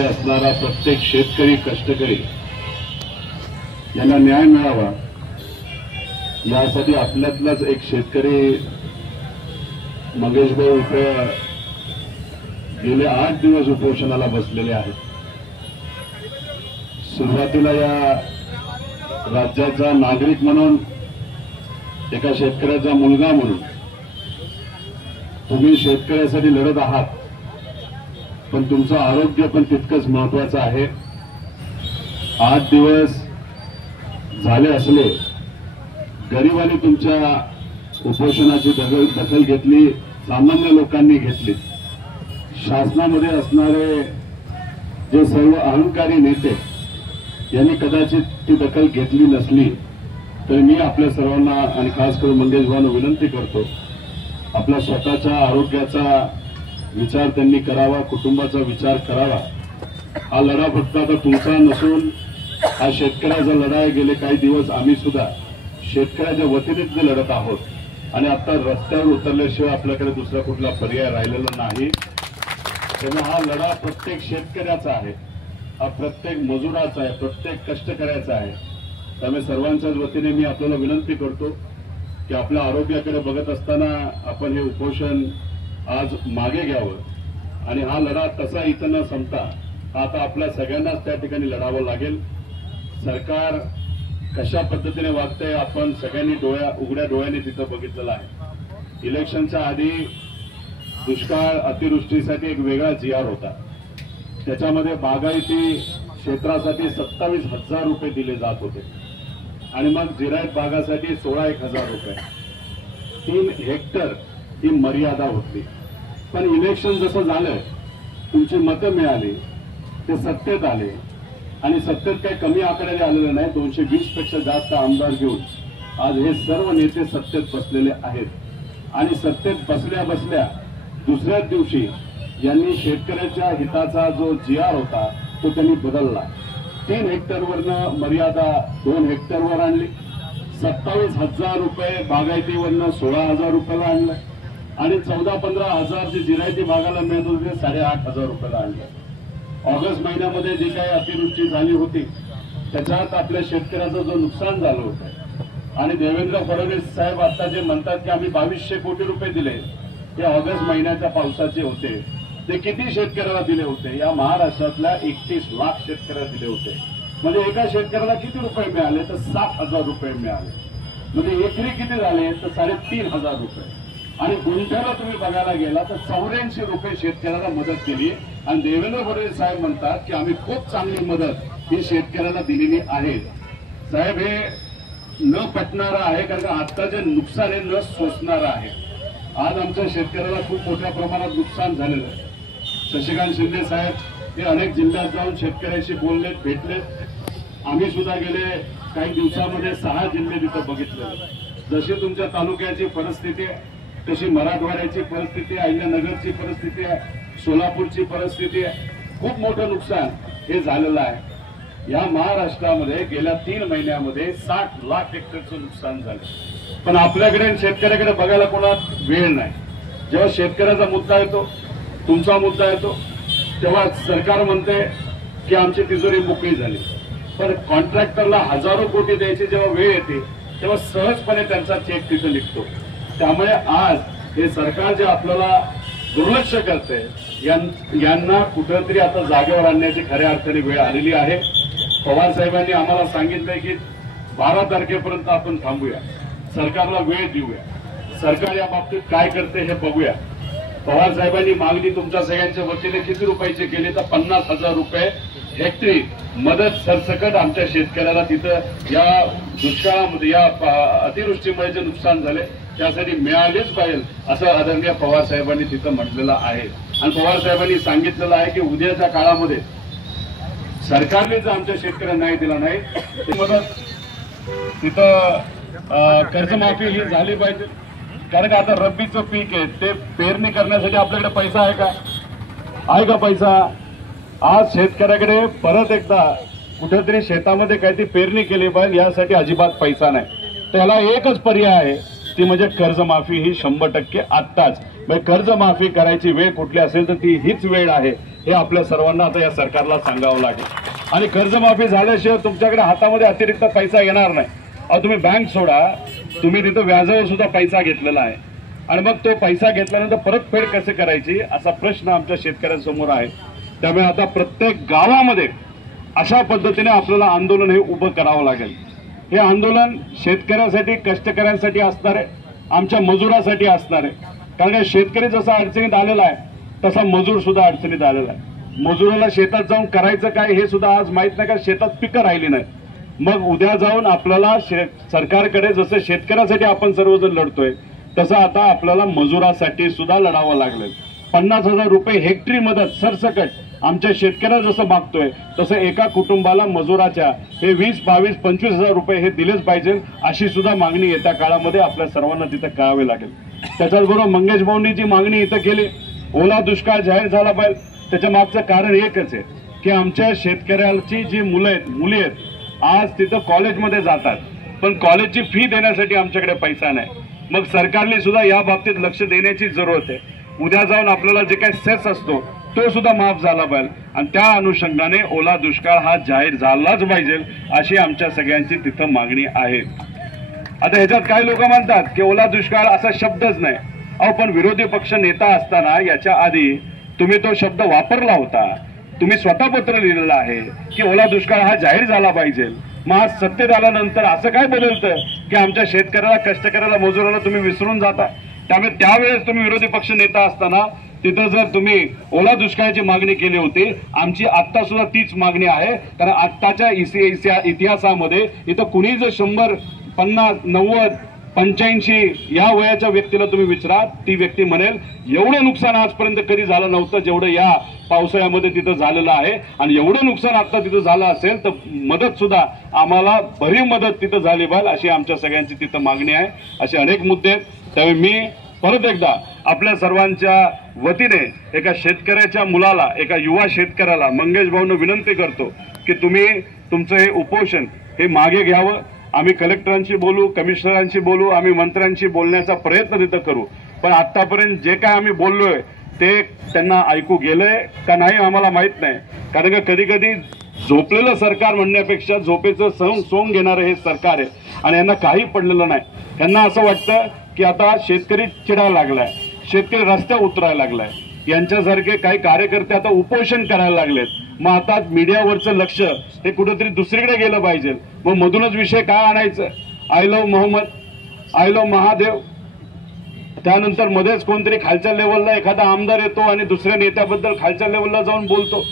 असणारा प्रत्येक शेतकरी कष्टकरी यांना न्याय मिळावा यासाठी आपल्यातलाच एक शेतकरी मंगेशभाऊ इथे गेले 8 दिवस उपोषणाला बसलेले आहेत। सुरुवातीला या राज्याचा नागरिक म्हणून एका शेतकऱ्याचा मुलगा म्हणून तुम्ही शेतकऱ्यासाठी लढत आहात, पण तुमचं आरोग्य पण तितकंच महत्वाचं आहे। 8 दिवस झाले असले, गरिबांनी तुमच्या उपोषणाची दखल घेतली, सामान्य लोकांनी घेतली। शासनामध्ये असणारे जे सर्व अहंकारी नेते यांनी कदाचित ती दखल घेतली नसली तर मी आपल्या सर्वांना आणि खास करून मंगेश भाऊंना विनंती करतो, आपल्या स्वतःच्या आरोग्याचा विचार त्यांनी करावा, कुटुंबाचा विचार करावा। हा लढा फक्त आता तुमचा नसून हा शेतकऱ्याचा लढा आहे। गेले काही दिवस आम्ही सुद्धा शेतकऱ्याच्या वतीनेच लढत आहोत आणि आता रस्त्यावर उतरल्याशिवाय आपल्याकडे दुसरा कुठला पर्याय राहिलेला नाही। त्यामुळे हा लढा प्रत्येक शेतकऱ्याचा आहे, हा प्रत्येक मजुराचा आहे, प्रत्येक कष्टकऱ्याचा आहे। त्यामुळे सर्वांच्याच वतीने मी आपल्याला विनंती करतो की आपल्या आरोग्याकडे बघत असताना आपण हे उपोषण आज मागे घ्यावं आणि हा लढा तसा इथं न संपता आता आपल्या सगळ्यांनाच त्या ठिकाणी लढावं लागेल। सरकार कशा पद्धतीने वागतंय आपण सगळ्यांनी उघड्या डोळ्याने तिथं बघितलेलं आहे। इलेक्शनच्या आधी दुष्काळ अतिवृष्टीसाठी एक वेगळा GR होता, त्याच्यामध्ये बागायती क्षेत्रासाठी 27,000 रुपये दिले जात होते आणि मग जिरायत बागासाठी 16,000 रुपये, 3 हेक्टर ही मर्यादा होती। पण इलेक्शन जसं झालं, तुमची मतं मिळाली, ते सत्तेत आले आणि सत्तेत काही कमी आकड्याने आलेले नाही, 220 पेक्षा जास्त आमदार घेऊन आज हे सर्व नेते सत्तेत बसलेले आहेत। आणि सत्तेत बसल्या बसल्या दुसऱ्याच दिवशी यांनी शेतकऱ्याच्या हिताचा जो GR होता तो त्यांनी बदलला। 3 हेक्टरवरनं मर्यादा 2 हेक्टरवर आणली, 27,000 रुपये बागायतीवरनं 16,000 रुपयाला आणलं आणि 14-15 हजार जे जिरायती भागाला मिळत होते ते 8,500 रुपयाला आणलं। ऑगस्ट महिन्यामध्ये जी काही अतिवृष्टी झाली होती त्याच्यात आपल्या शेतकऱ्याचं जो नुकसान झालं होतं आणि देवेंद्र फडणवीस साहेब आता जे म्हणतात की आम्ही 2200 कोटी रुपये दिले, ते ऑगस्ट महिन्याच्या पावसाचे होते। ते किती शेतकऱ्याला दिले होते? या महाराष्ट्रातल्या 31 लाख शेतकऱ्याला दिले होते। म्हणजे एका शेतकऱ्याला किती रुपये मिळाले? तर 7,000 रुपये मिळाले। म्हणजे एकरी किती झाले? तर 3,500 रुपये। आणि गुंठ्याला तुम्ही बघायला गेला तर 84 रुपये शेतकऱ्याला मदत केली आणि देवेंद्र फडणवीस साहेब म्हणतात की आम्ही खूप चांगली मदत ही शेतकऱ्याला दिलेली आहे। साहेब, हे न पटणारं आहे, कारण आता जे नुकसान आहे न सोसणारं आहे। आज आमच्या शेतकऱ्याला खूप मोठ्या प्रमाणात नुकसान झालेलं आहे। शशिकांत शिंदे साहेब हे अनेक जिल्ह्यात जाऊन शेतकऱ्यांशी बोललेत, भेटलेत। आम्ही सुद्धा गेले काही दिवसामध्ये 6 जिल्हे तिथं बघितले। जशी तुमच्या तालुक्याची परिस्थिती आहे तशी मराठवाड्याची परिस्थिती आहे, अहिल्यानगरची परिस्थिती आहे, सोलापूरची परिस्थिती आहे। खूप मोठं नुकसान हे झालेलं आहे। या महाराष्ट्रामध्ये गेल्या 3 महिन्यामध्ये 60 लाख हेक्टरचं नुकसान झालं, पण आपल्याकडे शेतकऱ्याकडे बघायला कोणाला वेळ नाही। जेव्हा शेतकऱ्याचा मुद्दा येतो, तुमचा मुद्दा येतो, तेव्हा सरकार म्हणते की आमची तिजोरी मोकळी झाली, पण कॉन्ट्रॅक्टरला हजारो कोटी द्यायची जेव्हा वेळ येते तेव्हा सहजपणे त्यांचा चेक तिथे निघतो। त्यामुळे आज हे सरकार जे आपल्याला दुर्लक्ष करते यांना कुठेतरी आता जागेवर आणण्याची खऱ्या अर्थाने वेळ आलेली आहे। पवार साहेबांनी आम्हाला सांगितलंय की 12 तारखेपर्यंत आपण थांबूया, सरकारला वेळ देऊया, सरकार या बाबतीत काय करते हे बघूया। पवार साहेबांनी मागणी तुमच्या सगळ्यांच्या वतीने किती रुपयाची केली? तर 50,000 रुपये हेक्टरी मदत सरसकट आमच्या शेतकऱ्याला तिथं या दुष्काळामध्ये, या अतिवृष्टीमुळे जे नुकसान झाले त्यासाठी मिळालेच पाहिजे असं आदरणीय पवार साहेबांनी तिथं म्हटलेलं आहे। आणि पवार साहेबांनी सांगितलेलं आहे की उद्याच्या काळामध्ये सरकारने जर आमच्या शेतकऱ्यांना नाही दिला नाही ती मदत तिथं कर्जमाफी ही झाली पाहिजे। कारण का आता रब्बीचं पीक आहे, ते पेरणी करण्यासाठी आपल्याकडे पैसा आहे का? आहे का पैसा? आज शेतकऱ्याकडे परत एकदा कुठेतरी शेतामध्ये काहीतरी पेरणी केली पाहिजे यासाठी अजिबात पैसा नाही। त्याला एकच पर्याय आहे, ती म्हणजे कर्जमाफी ही 100% आत्ताच। कर्जमाफी करायची वेळ कुठली असेल तर ती हीच वेळ आहे हे आपल्या सर्वांना आता या सरकारला सांगावं लागेल। आणि कर्जमाफी झाल्याशिवाय तुमच्याकडे हातामध्ये अतिरिक्त पैसा येणार नाही। अहो तुम्ही बँक सोडा, तुम्ही तिथं व्याजावर सुद्धा पैसा घेतलेला आहे आणि मग तो पैसा घेतल्यानंतर परतफेड कसे करायची असा प्रश्न आमच्या शेतकऱ्यांसमोर आहे। त्यामुळे आता प्रत्येक गावामध्ये अशा पद्धतीने आपल्याला आंदोलन हे उभं करावं लागेल। हे आंदोलन शेतकऱ्यांसाठी, कष्टकऱ्यांसाठी असणार आहे, आमच्या मजुरासाठी असणार आहे। कारण शेतकरी जसा अडचणीत आलेला आहे तसा मजूर सुद्धा अडचणीत आलेला आहे। मजुराला शेतात जाऊन करायचं काय हे सुद्धा आज माहित नाही, का शेतात पिकं राहिली नाही। मग उद्या जाऊन आपल्याला सरकारकडे जसं शेतकऱ्यासाठी आपण सर्वजण लढतोय तसं आता आपल्याला मजुरासाठी सुद्धा लढावं लागेल। 50,000 रुपये हेक्टरी मदत सरसकट आमच्या शेतकऱ्याला जसं मागतोय तसं एका कुटुंबाला मजुराच्या हे 20, 22, 25,000 रुपये हे दिलेच पाहिजे अशी सुद्धा मागणी येत्या काळामध्ये आपल्या सर्वांना तिथं करावी लागेल। त्याच्याचबरोबर मंगेश भाऊंनी जी मागणी इथं केली, ओला दुष्काळ जाहीर झाला पाहिजे, त्याच्या मागचं कारण एकच आहे की आमच्या शेतकऱ्याची जी मुली आहेत आज तिथं कॉलेजमध्ये जातात, पण कॉलेजची फी देण्यासाठी आमच्याकडे पैसा नाही। मग सरकारने सुद्धा या बाबतीत लक्ष देण्याची जरूरत आहे। उद्या जाऊन आपल्याला जे काही सेस असतो तो सुद्धा माफ झाला पाहिजे आणि त्या अनुषंगाने ओला दुष्काळ हा जाहीर झालाच पाहिजे अशी आमच्या सगळ्यांची तिथं मागणी आहे। आता ह्याच्यात काही लोक म्हणतात की ओला दुष्काळ असा शब्दच नाही। अहो पण विरोधी पक्ष नेता असताना याच्या आधी तुम्ही तो शब्द वापरला होता, तुम्ही स्वतः पत्र लिहिलेलं आहे की ओला दुष्काळ हा जाहीर झाला पाहिजे। मग आज सत्तेत आल्यानंतर असं काय बदलतं की आमच्या शेतकऱ्याला, कष्टकऱ्याला, मजुराला तुम्ही विसरून जाता? त्यामुळे त्यावेळेस तुम्ही विरोधी पक्ष नेता असताना तिथं जर तुम्ही ओला दुष्काळाची मागणी केली होती, आमची आत्ता सुद्धा तीच मागणी आहे। कारण आत्ताच्या इतिहासामध्ये इथं कुणी जर 100, 50, 90, 85 या वयाच्या व्यक्तीला तुम्ही विचारा, ती व्यक्ती म्हणेल एवढं नुकसान आजपर्यंत कधी झालं नव्हतं जेवढं या पावसाळ्यामध्ये तिथं झालेलं आहे। आणि एवढं नुकसान आता तिथं झालं असेल तर मदत सुद्धा आम्हाला भरीव मदत तिथं झाली पाहिजे अशी आमच्या सगळ्यांची तिथं मागणी आहे। असे अनेक मुद्दे आहेत। त्यामुळे मी परत एकदा आपल्या सर्वांच्या वतीने एका शेतकऱ्याच्या मुलाला, एका युवा शेतकऱ्याला मंगेश भाऊंना विनंती करतो की तुम्ही तुमचं हे उपोषण हे मागे घ्यावं। आम्ही कलेक्टरांशी बोलू, कमिशनरांशी बोलू, आम्ही मंत्र्यांशी बोलण्याचा प्रयत्न तिथं करू, पण आतापर्यंत जे काय आम्ही बोललोय ते त्यांना ऐकू गेलंय का नाही आम्हाला माहित नाही। कारण कधी कधी झोपलेलं सरकार म्हणण्यापेक्षा झोपेचं सोंग घेणारं हे सरकार आहे आणि यांना काही पडलेलं नाही। त्यांना असं वाटतं की आता शेतकरी चिडायला लागलाय, शेतकरी रस्त्यावर उतरायला लागलाय, यांच्यासारखे काही कार्यकर्ते आता उपोषण करायला लागलेत। मग आता मीडियावरचं लक्ष हे कुठेतरी दुसरीकडे गेलं पाहिजे। मग मधूनच विषय काय आणायचं, I love Muhammad, I love Mahadev, त्यानंतर मध्येच कोणतरी खालच्या लेवलला एखादा आमदार येतो आणि दुसऱ्या नेत्याबद्दल खालच्या लेवलला जाऊन बोलतो।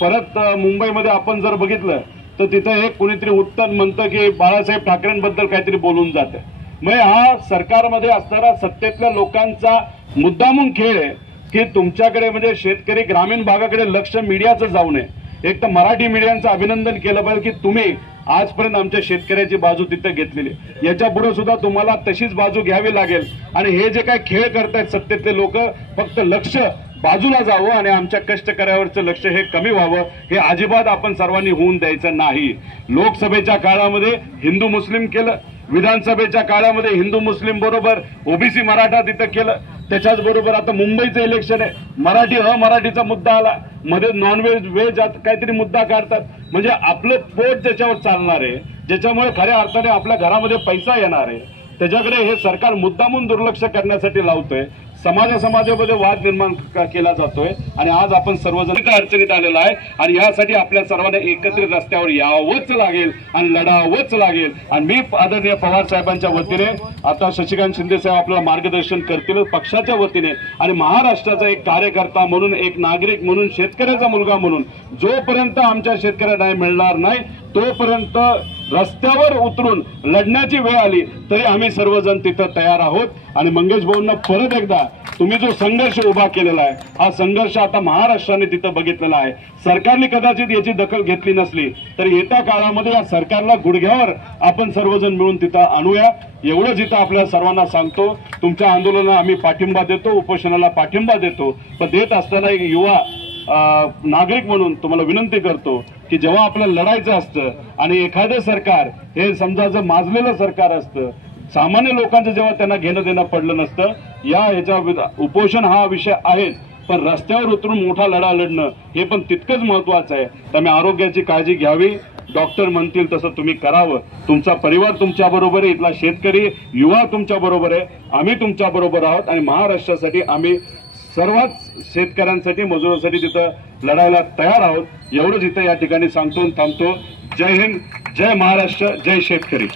परत मुंबईमध्ये आपण जर बघितलं तर तिथं एक कोणीतरी उत्तर म्हणतं की बाळासाहेब ठाकरेंबद्दल काहीतरी बोलून जातं। मग हा सरकारमध्ये असणारा सत्तेतल्या लोकांचा मुद्दामून खेळ आहे की तुमच्याकडे म्हणजे शेतकरी ग्रामीण भागाकडे लक्ष मीडियाचं जाऊ नये। एक तर मराठी मीडियांचं अभिनंदन केलं पाहिजे की तुम्ही आजपर्यंत आमच्या शेतकऱ्याची बाजू तिथं घेतलेली, याच्या पुढे सुद्धा तुम्हाला तशीच बाजू घ्यावी लागेल। आणि हे जे काय खेळ करतायत सत्तेतले लोक, फक्त लक्ष बाजूला जावं आणि आमच्या कष्टकऱ्यावरचं लक्ष हे कमी व्हावं, हे अजिबात आपण सर्वांनी होऊन द्यायचं नाही। लोकसभेच्या काळामध्ये हिंदू मुस्लिम केलं, विधानसभेच्या काळामध्ये हिंदू मुस्लिम बरोबर ओबीसी मराठा तिथं केलं, त्याच्याच बरोबर आता मुंबईचं इलेक्शन आहे, मराठी अमराठीचा मुद्दा आला, मध्ये नॉनव्हेज व्हेज काहीतरी मुद्दा काढतात। म्हणजे आपलं पोट ज्याच्यावर चालणार आहे, ज्याच्यामुळे खऱ्या अर्थाने आपल्या घरामध्ये पैसा येणार आहे, त्याच्याकडे हे सरकार मुद्दामून दुर्लक्ष करण्यासाठी लावतोय। समाजामध्ये वाद निर्माण केला जातोय आणि आज आपण सर्वजण अडचणीत आलेला आहे आणि यासाठी आपल्या सर्वांना एकत्रित रस्त्यावर यावंच लागेल आणि लढावंच लागेल। आणि मी आदरणीय पवार साहेबांच्या वतीने, आता शशिकांत शिंदे साहेब आपल्याला मार्गदर्शन करतील पक्षाच्या वतीने, आणि महाराष्ट्राचा एक कार्यकर्ता म्हणून, एक नागरिक म्हणून, शेतकऱ्याचा मुलगा म्हणून, जोपर्यंत आमच्या शेतकऱ्यांना न्याय मिळणार नाही तोपर्यंत रस्त्यावर उतरून लढण्याची वेळ आली तरी आम्ही सर्वजण तिथं तयार आहोत। आणि मंगेश भाऊंना परत एकदा, तुम्ही जो संघर्ष उभा केलेला आहे हा संघर्ष आता महाराष्ट्राने तिथं बघितलेला आहे। सरकारने कदाचित याची दखल घेतली नसली तर येत्या काळामध्ये या सरकारला गुडघ्यावर आपण सर्वजण मिळून तिथं आणूया, एवढंच इथं आपल्या सर्वांना सांगतो। तुमच्या आंदोलनाला आम्ही पाठिंबा देतो, उपोषणाला पाठिंबा देतो, पण देत असताना एक युवा नागरिक म्हणून तुम्हाला विनंती करतो की जेव्हा आपल्याला लढायचं असतं आणि एखादं सरकार हे समजा जर माजलेलं सरकार असतं, सामान्य लोकांचं जेव्हा त्यांना घेणं देणं पडलं नसतं, या ह्याच्या उपोषण हा विषय आहे पण रस्त्यावर उतरून मोठा लढा लढणं हे पण तितकंच महत्वाचं आहे. त्यामुळे आरोग्याची काळजी घ्यावी. डॉक्टर म्हणतील तसं तुम्ही करावं. तुमचा परिवार तुमच्या बरोबर आहे, इथला शेतकरी युवा तुमच्या बरोबर आहे, आम्ही तुमच्या बरोबर आहोत आणि महाराष्ट्रासाठी आम्ही सर्वच शेतकऱ्यांसाठी मजुरांसाठी तिथं लढायला तयार आहोत. एवढंच इथं या ठिकाणी सांगतो थांबतो. जय हिंद, जय महाराष्ट्र, जय शेतकरी.